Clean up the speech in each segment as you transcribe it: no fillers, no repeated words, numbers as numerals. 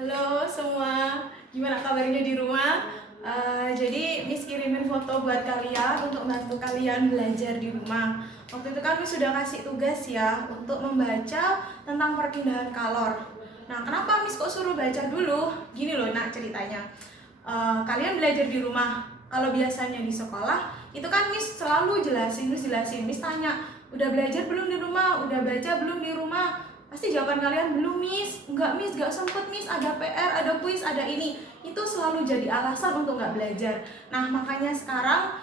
Halo semua, gimana kabarnya di rumah? Jadi Miss kirimin foto buat kalian untuk bantu kalian belajar di rumah. Waktu itu kan Miss sudah kasih tugas ya untuk membaca tentang perpindahan kalor. Nah, kenapa Miss kok suruh baca dulu? Gini loh, nak ceritanya. Kalian belajar di rumah. Kalau biasanya di sekolah, itu kan Miss selalu jelasin, Miss tanya, udah belajar belum di rumah? Udah baca belum di rumah? Pasti jawaban kalian belum Miss, nggak sempet Miss, ada PR, ada kuis, ada ini. Itu selalu jadi alasan untuk nggak belajar. Nah makanya sekarang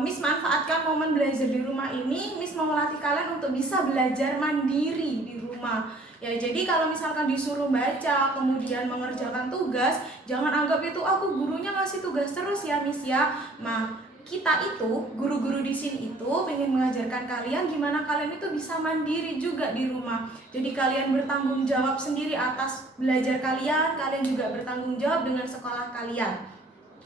Miss manfaatkan momen belajar di rumah ini. Miss mau melatih kalian untuk bisa belajar mandiri di rumah. Ya jadi kalau misalkan disuruh baca kemudian mengerjakan tugas, jangan anggap itu aku gurunya ngasih tugas terus ya Miss ya. Nah kita itu, guru-guru di sini itu pengen mengajarkan kalian gimana kalian itu bisa mandiri juga di rumah. Jadi kalian bertanggung jawab sendiri atas belajar kalian, kalian juga bertanggung jawab dengan sekolah kalian.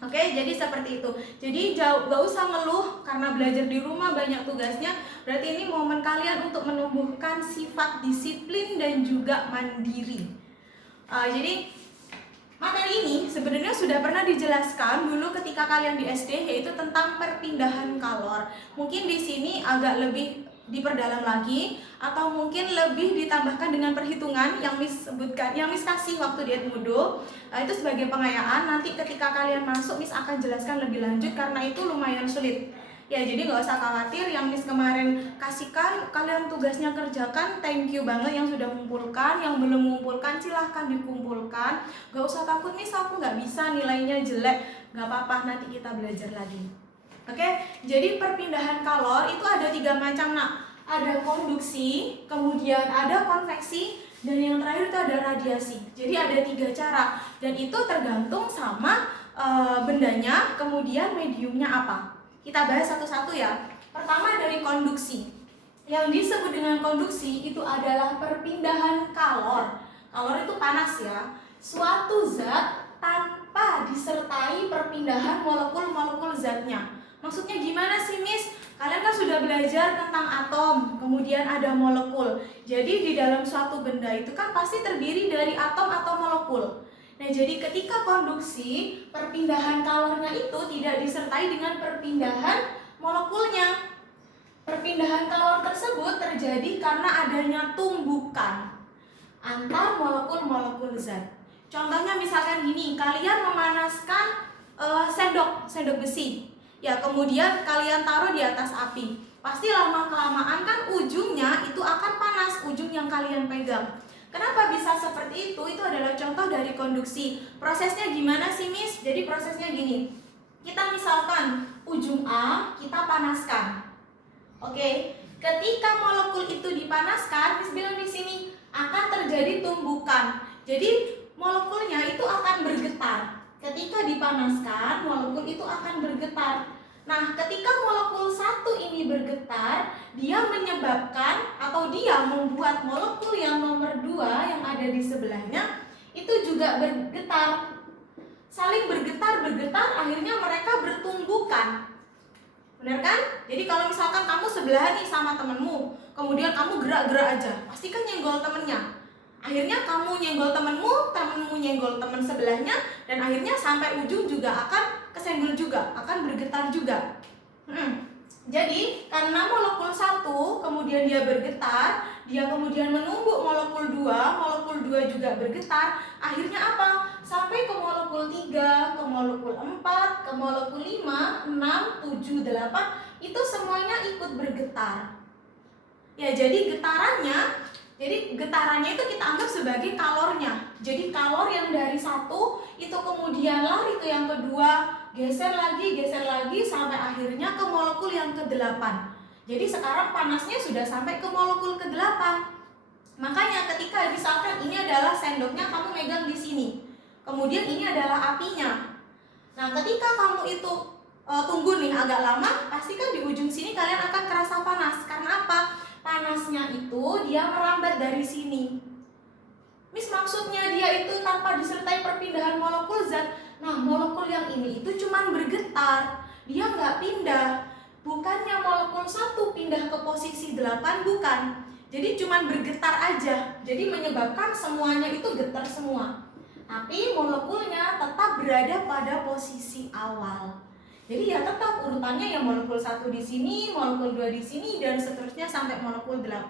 Oke, jadi seperti itu. Jadi gak usah ngeluh karena belajar di rumah banyak tugasnya. Berarti ini momen kalian untuk menumbuhkan sifat disiplin dan juga mandiri. Jadi materi ini sebenarnya sudah pernah dijelaskan dulu ketika kalian di SD, yaitu tentang perpindahan kalor. Mungkin di sini agak lebih diperdalam lagi atau mungkin lebih ditambahkan dengan perhitungan yang Miss sebutkan, yang Miss kasih waktu di Edmudo. Itu sebagai pengayaan. Nanti ketika kalian masuk Miss akan jelaskan lebih lanjut karena itu lumayan sulit. Ya jadi nggak usah khawatir, yang Miss kemarin kasihkan kalian tugasnya kerjakan, thank you banget yang sudah mengumpulkan. Yang belum mengumpulkan silahkan dikumpulkan. Gak usah takut Miss aku nggak bisa, nilainya jelek, nggak apa-apa, nanti kita belajar lagi. Oke, jadi perpindahan kalor itu ada 3 macam nak. Ada konduksi, kemudian ada konveksi, dan yang terakhir itu ada radiasi. Jadi ada 3 cara, dan itu tergantung sama bendanya, kemudian mediumnya apa. Kita bahas satu-satu ya. Pertama dari konduksi. Yang disebut dengan konduksi itu adalah perpindahan kalor. Kalor itu panas ya. Suatu zat tanpa disertai perpindahan molekul-molekul zatnya. Maksudnya gimana sih Miss? Kalian kan sudah belajar tentang atom, kemudian ada molekul. Jadi di dalam suatu benda itu kan pasti terdiri dari atom atau molekul. Nah, jadi ketika konduksi, perpindahan kalornya itu tidak disertai dengan perpindahan molekulnya. Perpindahan kalor tersebut terjadi karena adanya tumbukan antar molekul-molekul zat. Contohnya misalkan gini, kalian memanaskan sendok besi. Ya, kemudian kalian taruh di atas api. Pasti lama-kelamaan kan ujungnya itu akan panas, ujung yang kalian pegang. Kenapa bisa seperti itu? Itu adalah contoh dari konduksi. Prosesnya gimana sih Miss? Jadi prosesnya gini. Kita misalkan ujung A kita panaskan. Oke, ketika molekul itu dipanaskan, Miss bilang di sini akan terjadi tumbukan. Jadi molekulnya itu akan bergetar. Ketika dipanaskan, molekul itu akan bergetar. Nah, ketika molekul satu ini bergetar, dia menyebabkan atau dia membuat molekul yang nomor 2 yang ada di sebelahnya itu juga bergetar. Saling bergetar, akhirnya mereka bertumbukan. Benar kan? Jadi kalau misalkan kamu sebelahan nih sama temenmu, kemudian kamu gerak-gerak aja, pasti kan nyenggol temennya. Akhirnya kamu nyenggol temenmu nyenggol temen sebelahnya, dan akhirnya sampai ujung juga akan kesenggol juga, akan bergetar juga. Jadi karena molekul 1 kemudian dia bergetar, dia kemudian menumbuk molekul 2 juga bergetar, akhirnya apa? Sampai ke molekul 3, ke molekul 4, ke molekul 5, 6, 7, 8, itu semuanya ikut bergetar. Ya, jadi getarannya itu kita anggap sebagai kalornya. Jadi kalor yang dari 1 itu kemudian lari ke yang kedua, geser lagi sampai akhirnya ke molekul yang ke-8. Jadi sekarang panasnya sudah sampai ke molekul ke-8. Makanya ketika misalkan ini adalah sendoknya, kamu megang di sini. Kemudian ini adalah apinya. Nah, ketika kamu itu tunggu nih agak lama, pasti kan di ujung sini kalian akan kerasa panas. Karena apa? Panasnya itu dia merambat dari sini. Miss maksudnya dia itu tanpa disertai perpindahan molekul zat. Nah, molekul yang ini itu cuma bergetar, dia nggak pindah. Bukannya molekul 1 pindah ke posisi 8, bukan. Jadi cuma bergetar aja. Jadi menyebabkan semuanya itu getar semua. tapi molekulnya tetap berada pada posisi awal. Jadi ya tetap urutannya ya molekul 1 di sini, molekul 2 di sini, dan seterusnya sampai molekul 8.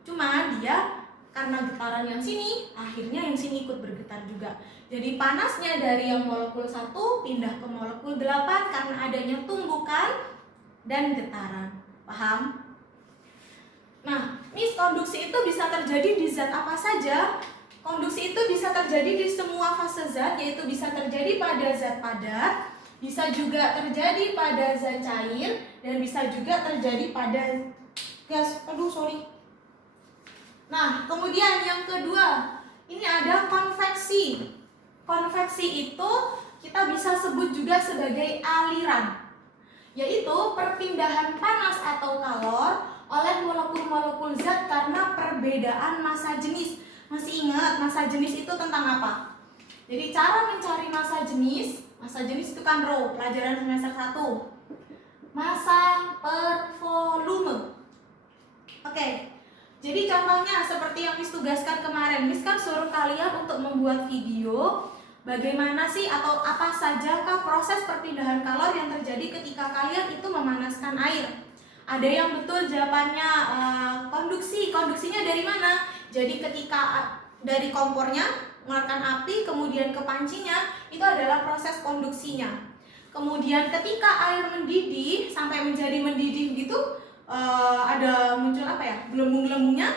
Cuma dia karena getaran yang sini, akhirnya yang sini ikut bergetar juga. Jadi panasnya dari yang molekul 1 pindah ke molekul 8 karena adanya tumbukan dan getaran. Paham? Nah, Miss, konduksi itu bisa terjadi di zat apa saja? Konduksi itu bisa terjadi di semua fase zat, yaitu bisa terjadi pada zat padat, bisa juga terjadi pada zat cair, dan bisa juga terjadi pada gas. Nah, kemudian yang kedua, ini ada konveksi. Konveksi itu kita bisa sebut juga sebagai aliran, yaitu perpindahan panas atau kalor oleh molekul-molekul zat karena perbedaan massa jenis. Masih ingat massa jenis itu tentang apa? Jadi cara mencari massa jenis itu kan rho, pelajaran semester 1. Massa per volume. Oke. Jadi contohnya seperti yang Miss tugaskan kemarin, Miss kan suruh kalian untuk membuat video bagaimana sih atau apa sajakah proses perpindahan kalor yang terjadi ketika kalian itu memanaskan air. Ada yang betul jawabannya konduksi. Konduksinya dari mana? Jadi ketika dari kompornya mengeluarkan api kemudian ke pancinya, itu adalah proses konduksinya. Kemudian ketika air mendidih sampai menjadi mendidih gitu, ada muncul gelembung-gelembungnya.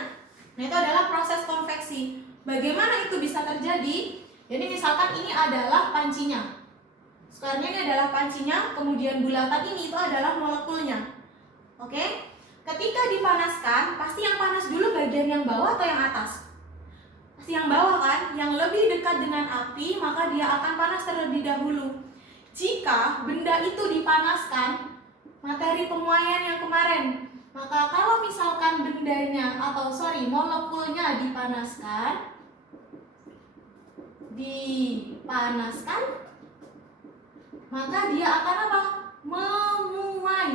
Nah, itu adalah proses konveksi. Bagaimana itu bisa terjadi? Jadi misalkan ini adalah pancinya. Sekarang ini adalah pancinya, kemudian bulatan ini itu adalah molekulnya. Oke? Ketika dipanaskan, pasti yang panas dulu bagian yang bawah atau yang atas? Pasti yang bawah kan? Yang lebih dekat dengan api, maka dia akan panas terlebih dahulu. Jika benda itu dipanaskan, materi pemuaian yang kemarin, maka kalau misalkan molekulnya dipanaskan, maka dia akan apa? Memuai.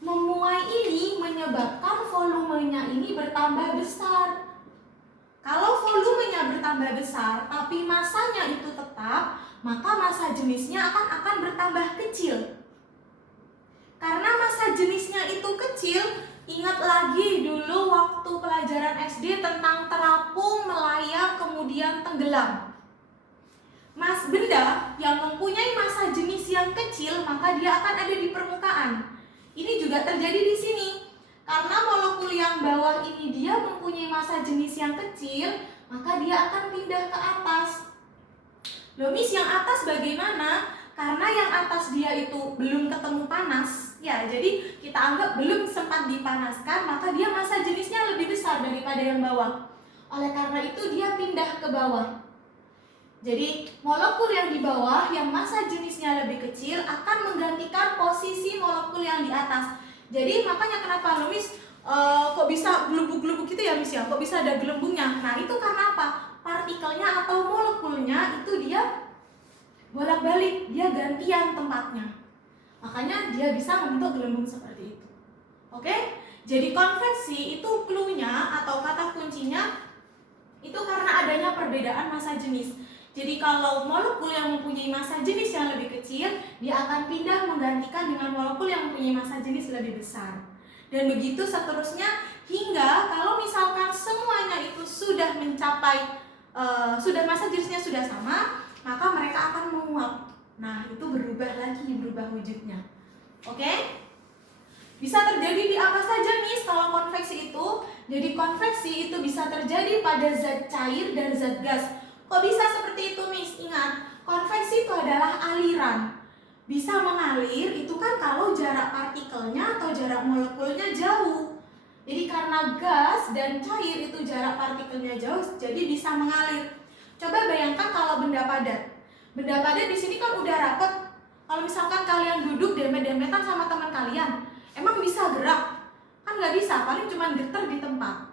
Memuai ini menyebabkan volumenya ini bertambah besar. Kalau volumenya bertambah besar, tapi masanya itu tetap, maka massa jenisnya akan bertambah kecil. Karena massa jenisnya itu kecil, ingat lagi dulu waktu pelajaran SD tentang terapung, melayang, kemudian tenggelam. Benda yang mempunyai massa jenis yang kecil, maka dia akan ada di permukaan. Ini juga terjadi di sini. Karena molekul yang bawah ini dia mempunyai massa jenis yang kecil, maka dia akan pindah ke atas. Loh Miss, yang atas bagaimana? Karena yang atas dia itu belum ketemu panas, ya, jadi kita anggap belum sempat dipanaskan, maka dia massa jenisnya lebih besar daripada yang bawah. Oleh karena itu dia pindah ke bawah. Jadi molekul yang di bawah yang massa jenisnya lebih kecil akan menggantikan posisi molekul yang di atas. Jadi makanya kenapa Miss kok bisa gelembung-gelembung gitu ya Miss ya? Kok bisa ada gelembungnya? Nah, itu karena apa? Partikelnya atau molekulnya itu dia bolak-balik, dia gantian tempatnya. Makanya dia bisa membentuk gelembung seperti itu. Oke? Jadi konveksi itu clue-nya atau kata kuncinya itu karena adanya perbedaan massa jenis. Jadi kalau molekul yang mempunyai massa jenis yang lebih kecil, dia akan pindah menggantikan dengan molekul yang mempunyai massa jenis lebih besar. Dan begitu seterusnya hingga kalau misalkan semuanya itu sudah mencapai sudah massa jenisnya sudah sama, maka mereka akan menguap. Nah, itu berubah wujudnya. Oke? Bisa terjadi di apa saja Miss kalau konveksi itu? Jadi konveksi itu bisa terjadi pada zat cair dan zat gas. Kok bisa seperti itu Miss? Ingat, konveksi itu adalah aliran. Bisa mengalir itu kan kalau jarak partikelnya atau jarak molekulnya jauh. Jadi karena gas dan cair itu jarak partikelnya jauh, jadi bisa mengalir. Coba bayangkan kalau benda padat. Benda padat di sini kan udah rapat. Kalau misalkan kalian duduk dempet-dempetan sama teman kalian, emang bisa gerak? Kan nggak bisa, paling cuma getar di tempat.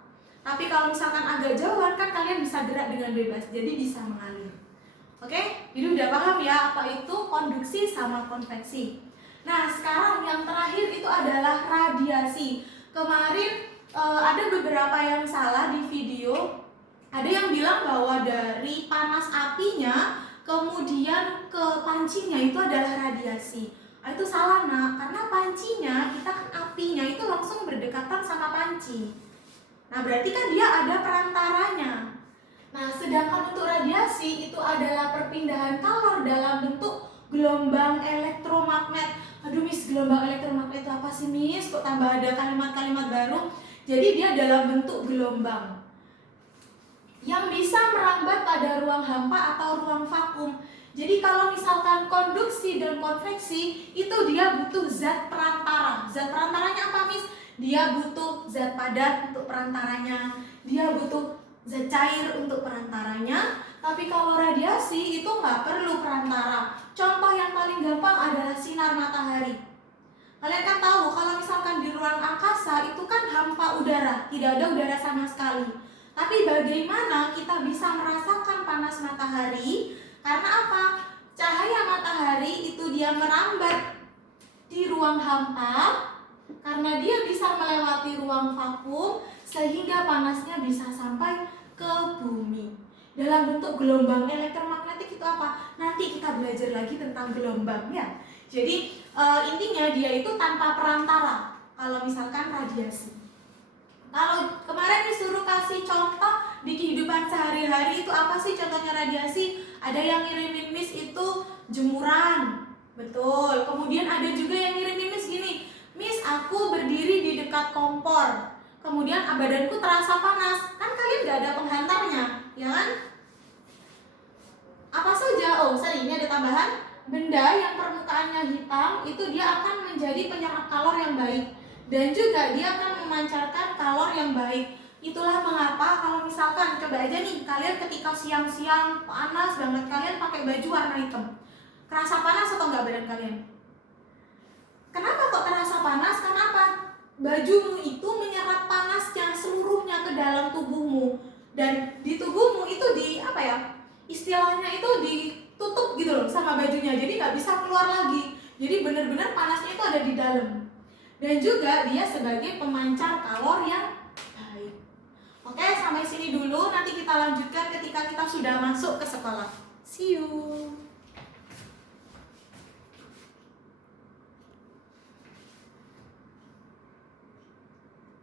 Tapi kalau misalkan agak jauhan kan kalian bisa gerak dengan bebas, jadi bisa mengalir. Oke? Jadi udah paham ya apa itu konduksi sama konveksi. Nah, sekarang yang terakhir itu adalah radiasi. Kemarin ada beberapa yang salah di video. Ada Ada yang bilang bahwa dari panas apinya kemudian ke pancinya itu adalah radiasi. Itu salah nak, karena pancinya kita kan apinya itu langsung berdekatan sama panci. Nah berarti kan dia ada perantaranya. Nah sedangkan untuk radiasi itu adalah perpindahan kalor dalam bentuk gelombang elektromagnet. Aduh Miss, gelombang elektromagnet itu apa sih Miss? Kok tambah ada kalimat-kalimat baru? Jadi dia dalam bentuk gelombang yang bisa merambat pada ruang hampa atau ruang vakum. Jadi kalau misalkan konduksi dan konveksi itu dia butuh zat perantara. Zat perantaranya apa Miss? Dia butuh zat padat untuk perantaranya, dia butuh zat cair untuk perantaranya. Tapi kalau radiasi itu nggak perlu perantara. Contoh yang paling gampang adalah sinar matahari. Kalian kan tahu kalau misalkan di ruang angkasa itu kan hampa udara, tidak ada udara sama sekali. Tapi bagaimana kita bisa merasakan panas matahari? Karena apa? Cahaya matahari itu dia merambat di ruang hampa, karena dia bisa melewati ruang vakum sehingga panasnya bisa sampai ke bumi dalam bentuk gelombang elektromagnetik. Itu apa? Nanti kita belajar lagi tentang gelombang ya. Jadi intinya dia itu tanpa perantara kalau misalkan radiasi. Kalau kemarin disuruh kasih contoh di kehidupan sehari-hari itu apa sih contohnya radiasi? Ada yang ngirimin Miss itu jemuran, betul. Kemudian ada juga yang ngirimin Miss gini, Miss aku berdiri di dekat kompor, kemudian badanku terasa panas. Kan kalian gak ada penghantarnya, ya kan? Apa saja? Oh sorry, ini ada tambahan. Benda yang permukaannya hitam itu dia akan menjadi penyerap kalor yang baik, dan juga dia akan memancarkan kalor yang baik. Itulah mengapa kalau misalkan coba aja nih kalian ketika siang-siang panas banget, kalian pakai baju warna hitam, kerasa panas atau enggak badan kalian? Kenapa kok terasa panas? Karena apa? Bajumu itu menyerap panasnya seluruhnya ke dalam tubuhmu, dan di tubuhmu itu istilahnya itu ditutup gitu loh sama bajunya, jadi nggak bisa keluar lagi. Jadi benar-benar panasnya itu ada di dalam, dan juga dia sebagai pemancar kalor yang baik. Oke, sampai sini dulu. Nanti kita lanjutkan ketika kita sudah masuk ke sekolah. See you.